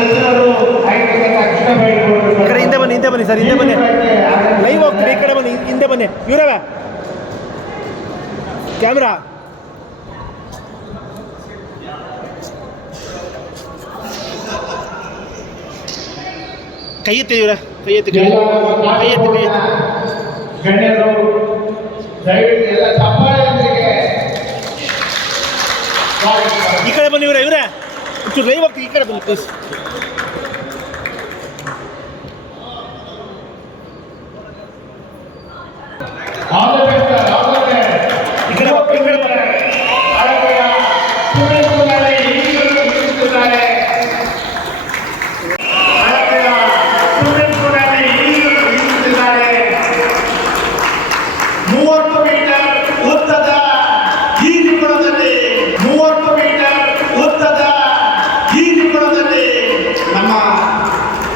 ಈ ಕಡೆ ಹಿಂದೆ ಬನ್ನಿ ಸರ್, ಹಿಂದೆ ಬನ್ನಿ. ಲೈವ್ ಹೋಗ್ತೀರಿ, ಈ ಕಡೆ ಬನ್ನಿ, ಹಿಂದೆ ಬನ್ನಿ. ಇವರವ ಕ್ಯಾಮ್ರಾ ಕೈ ಎತ್ತಿ ಇವರ, ಕೈ ಎತ್ತಿ ಗಣ್ಯರು ದಯವಿಟ್ಟು ಎಲ್ಲ ಚಪ್ಪಾಳೆಯೊಂದಿಗೆ ಈ ಕಡೆ ಬನ್ನಿ ಇವರೇ ಒಂಚೂರು ಲೈವ್ ಹೋಗ್ತೀವಿ, ಈ ಕಡೆ ಬನ್ನಿ ಪ್ಲೀಸ್.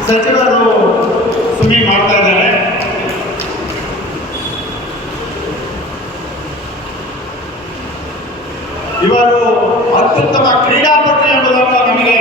ಸಚಿವರು ಸ್ವಿಮ್ಮಿಂಗ್ ಮಾಡ್ತಾ ಇದ್ದಾರೆ. ಇವರು ಅತ್ಯುತ್ತಮ ಕ್ರೀಡಾಪಟು ಎಂಬುದನ್ನು ನಮಗೆ